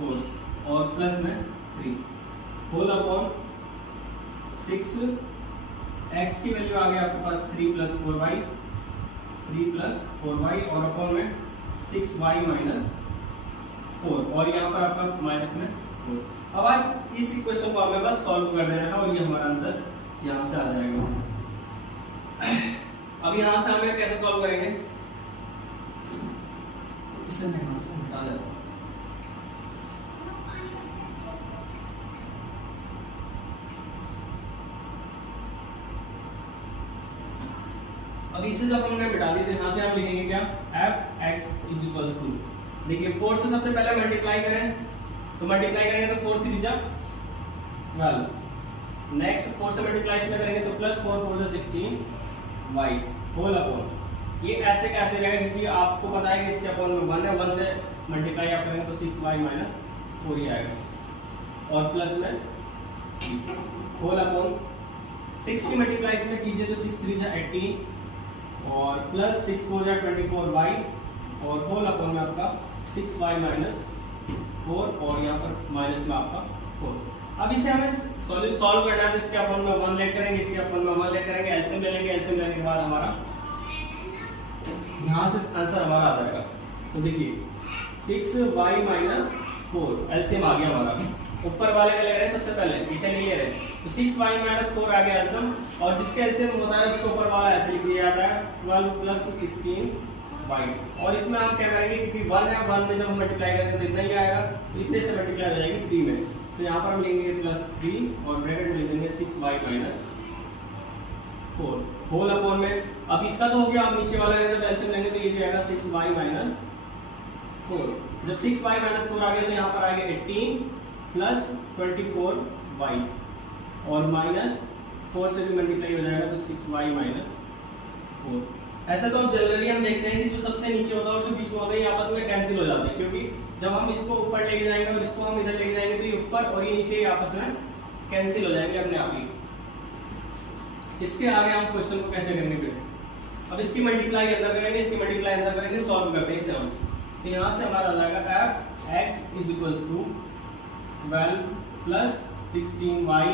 4 और प्लस में 3 होल अपॉन 6 x की वैल्यू आ गई आपके पास 3 प्लस 4y और अपॉन में 6y माइनस 4 और यहाँ पर आपका माइनस में 4। अब आज इस इक्वेशन को हमें बस सॉल्व कर देना है और ये हमारा आंसर यहाँ से आ जाएगा। अब यहाँ से हमें कैसे सॉल्व करेंगे, इसे मैं यहाँ से हटा देता हूँ। अब इसे जब हमने मिटा दी तो यहाँ से हम लिखेंगे क्या, f(x) इज इक्वल्स टू, देखिए 4 से सबसे पहले मल्टीप्लाई करें तो मल्टीप्लाई करेंगे तो 4 3 जा 12, नेक्स्ट 4 से मल्टीप्लाई इसमें करेंगे तो प्लस 4 4 से 16 y होल अपॉन, ये ऐसे कैसे रहेगा क्योंकि आपको पता है कि इसके अपॉन में 1 है, 1 से मल्टीप्लाई आप करेंगे तो 6y माइनस 4 ही आएगा और प्लस में होल अपॉन 6 की मल्टीप्लाई इसमें कीजिए तो 6 3 जा 18 और प्लस 6 4 जा 24y और होल अपॉन में आपका 6y माइनस 4 और यहाँ पर माइनस में आपका 4। अब इसे हमें सॉल्व करना है तो इसके अपॉन में 1 लेट करेंगे, इसके अपॉन में 1 लेट करेंगे, एलसीएम ले लेंगे, एलसीएम लेने के बाद हमारा यहाँ से आंसर हमारा आ जाएगा। तो देखिए 6y माइनस 4 एलसीएम आ गया हमारा, ऊपर वाले का ले रहे हैं सबसे पहले, इसे नहीं ले रहे तो 6y माइनस 4 आ गया एलसीएम और जिसके एलसीएम होता है उसके ऊपर वाला ऐसे लिख दिया जाता है 12 प्लस 16y और इसमें हम क्या करेंगे क्योंकि 1 है, 1 में जब हम मल्टीप्लाई करेंगे तो इतना ही आएगा, तो इतने से मल्टीप्लाई हो जाएगी 3 में, तो यहाँ पर हम लेंगे प्लस 3 और ब्रैकेट में लिख देंगे 6y माइनस 4 होल अपॉन में। अब इसका तो हो गया, अब नीचे वाला जब एलसीएम लेंगे तो ये भी आएगा 6y माइनस 4। जब 6y माइनस 4 आ गया तो यहाँ पर आएगा 18 प्लस 24y और माइनस 4 से भी मल्टीप्लाई हो जाएगा तो 6y माइनस 4। ऐसा तो अब जनरली हम देखते हैं कि जो सबसे नीचे होता है और जो बीच में होता है ये आपस में कैंसिल हो जाते हैं, क्योंकि जब हम इसको ऊपर लेके जाएंगे और इसको हम इधर लेके जाएंगे तो ये ऊपर और ये नीचे आपस में कैंसिल हो जाएंगे अपने आप ही। इसके आगे हम क्वेश्चन को कैसे करेंगे फिर, अब इसकी मल्टीप्लाई अंदर करेंगे, इसकी मल्टीप्लाई अंदर करेंगे, सॉल्व करते हैं इसे हम। तो यहाँ से हमारा आ जाएगा f(x) is equals to 12 plus 16y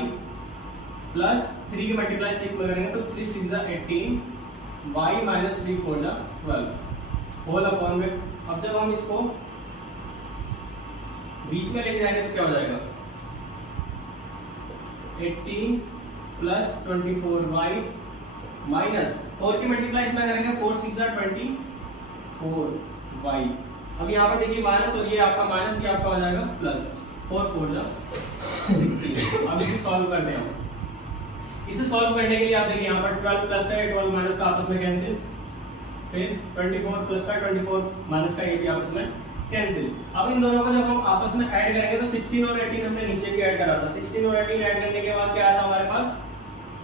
plus 3 की मल्टीप्लाई 6 में करेंगे तो 3 6 जा 18 y माइनस 3 4 जा 12 होल अपॉन में। अब जब हम इसको बीच में लेके जाएंगे तो क्या हो जाएगा 18 प्लस 24y माइनस 4 की मल्टीप्लाई इसमें करेंगे 4 6 जा 24y। अब यहाँ पर देखिए माइनस और ये आपका माइनस, ये आपका हो जाएगा प्लस 4 4 जा 16। अब इसे सॉल्व करते हैं हम। इसे सॉल्व करने के लिए आप देखिए यहाँ पर 12 प्लस का 12 माइनस का आपस में कैंसिल, फिर 24 प्लस का 24 माइनस का ये भी आपस में कैंसिल। अब इन दोनों को जब हम आपस में ऐड करेंगे तो 16 और 18 हमने नीचे भी ऐड करा था, 16 और 18 ऐड करने के बाद क्या आया था हमारे पास,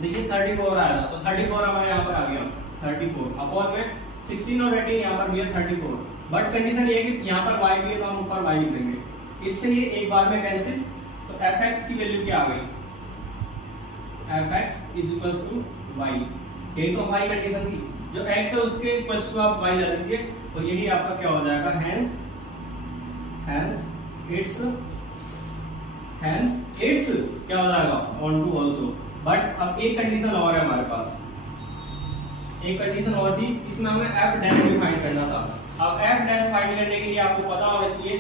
देखिए 34 आया था, तो 34 हमारे यहाँ पर आ गया 34 अपॉन में 16 और 18 यहाँ पर भी है 34 बट कंडीशन ये है कि यहाँ पर y भी है तो हम ऊपर y लिख देंगे, इससे ये एक बार में कैंसिल। तो fx की वैल्यू क्या आ गई, fx is equals to y, यही तो हमारी कंडीशन थी, जो x है उसके इक्वल्स टू आप y ले लीजिए, तो यही आपका क्या हो जाएगा, hence it's क्या हो जाएगा, on to also। बट अब एक कंडीशन और है हमारे पास, एक कंडीशन और थी, इसमें हमें f डैश भी फाइंड करना था। अब f डैश फाइंड करने के लिए आपको पता होना चाहिए,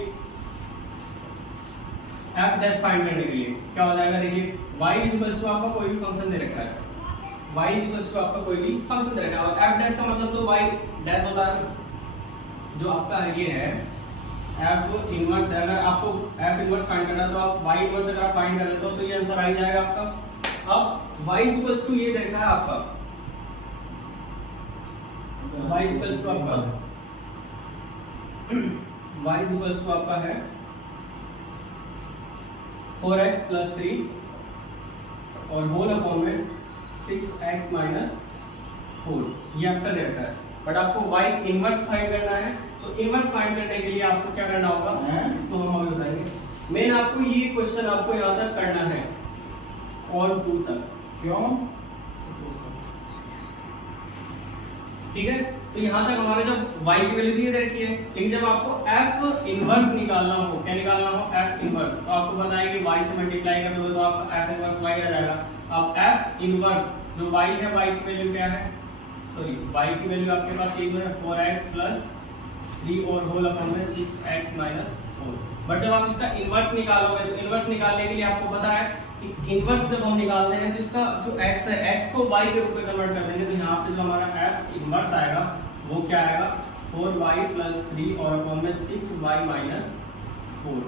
f डैश फाइंड करने के लिए क्या हो जाएगा, देखिए y इज इक्वल्स टू आपका कोई भी फंक्शन दे रखा है, y इज इक्वल्स टू आपका कोई भी फंक्शन दे रखा है, और f डैश का मतलब तो y डैश होता है, जो आपका ये है f इनवर्स। अगर आपको f इनवर्स फाइंड करना है तो आप y इनवर्स अगर आप फाइंड कर लेते हो तो ये आंसर आ जाएगा आपका। अब y इज इक्वल्स टू ये दे रखा है आपका, y इज इक्वल्स टू आपका y इज इक्वल्स टू आपका है 4x प्लस 3 और होल अपॉन में 6x माइनस 4, ये आपका रहता है। बट आपको y इनवर्स फाइंड करना है, तो इनवर्स फाइंड करने के लिए आपको क्या करना होगा, इसको हम अभी बताएंगे। मेन आपको ये क्वेश्चन आपको यहाँ तक करना है और 2 तक, क्यों, ठीक है। तो यहाँ तक हमारे जब y की वैल्यू दी रहती है, लेकिन जब आपको f इनवर्स निकालना हो, क्या निकालना हो, f इनवर्स, तो आपको पता है कि y से मल्टीप्लाई करोगे तो आपका f इनवर्स y आ जाएगा। अब f इनवर्स जो y है, y की वैल्यू क्या है, सॉरी y की वैल्यू आपके पास ये है 4x प्लस 3 और होल अपॉन में 6x माइनस 4। बट जब आप इसका इनवर्स निकालोगे तो इनवर्स निकालने के लिए आपको पता है कि इनवर्स जब हम निकालते हैं तो इसका जो x है, x को y के रूप में कन्वर्ट कर देंगे, तो यहाँ पे जो हमारा f इनवर्स आएगा वो क्या आएगा, 4y प्लस 3 और अपॉन में 6y माइनस 4।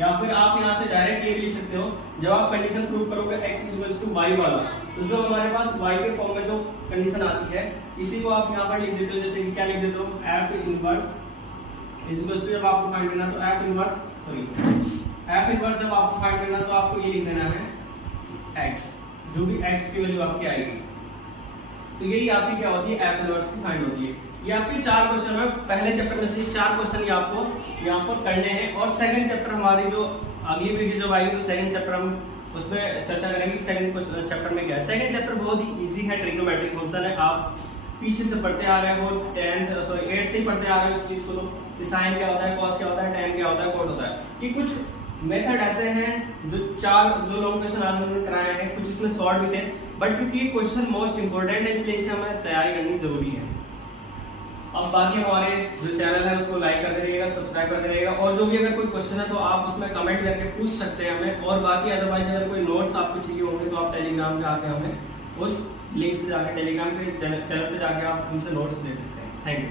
या फिर आप यहाँ से डायरेक्ट ये भी लिख सकते हो, जब आप कंडीशन प्रूव करोगे x इक्वल्स टू y वाला, तो जो हमारे पास y के फॉर्म में जो कंडीशन आती है इसी को आप यहाँ पर लिख देते हो, जैसे कि क्या लिख देते हो, f inverse is equals to, जब आपको फाइंड करना तो f इनवर्स जब आपको फाइंड करना तो आपको ये लिख देना है x, जो भी x की वैल्यू आपकी आएगी, तो यही आपकी क्या होती है, f इनवर्स की फाइंड होती है। ये आपके 4 क्वेश्चन है, पहले चैप्टर में से 4 क्वेश्चन ये आपको यहाँ पर करने हैं, और सेकंड चैप्टर हमारी जो अगली वीडियो जब आएगी तो सेकंड चैप्टर हम उसमें चर्चा करेंगे कि सेकंड चैप्टर में क्या है। सेकंड चैप्टर बहुत ही इजी है, ट्रिग्नोमेट्रिक फंक्शन है, आप पीछे से पढ़ते आ रहे हो, 8th से ही पढ़ते आ रहे हो इस चीज को, तो साइन क्या होता है, कॉस क्या होता है, tan क्या होता है, कोट होता है। ये कुछ मेथड ऐसे हैं जो 4 जो लॉन्ग क्वेश्चन आज हमने कराए हैं, कुछ इसमें शॉर्ट भी थे, बट क्योंकि ये क्वेश्चन मोस्ट इंपोर्टेंट है इसलिए इसे हमें तैयारी करनी जरूरी है। अब बाकी हमारे जो चैनल है उसको लाइक करते रहिएगा, सब्सक्राइब करते रहिएगा, और जो भी अगर कोई क्वेश्चन है तो आप उसमें कमेंट करके पूछ सकते हैं हमें, और बाकी अदरवाइज अगर कोई नोट्स आपको चाहिए होंगे तो आप टेलीग्राम पे आके हमें उस लिंक से जाकर टेलीग्राम पे चैनल पे जाके आप उनसे नोट्स ले सकते हैं। Thank you.